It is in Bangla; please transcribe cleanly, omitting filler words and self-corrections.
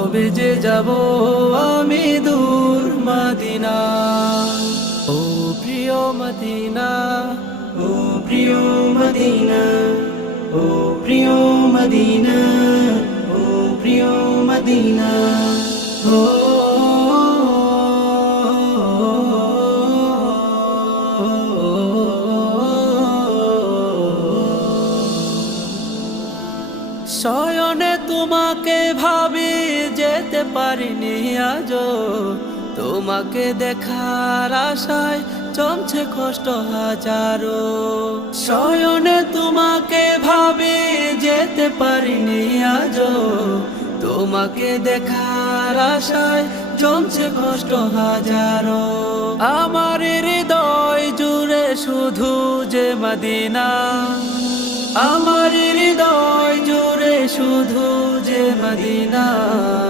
কবে যে যাব আমি দূর মদিনা। ও প্রিয় মদিনা, ও প্রিয় মদিনা, ও প্রিয় মদিনা, ও প্রিয় মদিনা। ও শয়নে তোমাকে ভাবি যেতে পারিনি আজো, তোমাকে দেখার আশায় জমছে কষ্ট হাজারো। শয়নে তোমাকে ভাবি যেতে পারিনি আজো, তোমাকে দেখার আশায় জমছে কষ্ট হাজারো। আমার হৃদয় জুড়ে শুধু যে মদিনা, আমার হৃদয় জুড়ে শুধু যে মদিনা।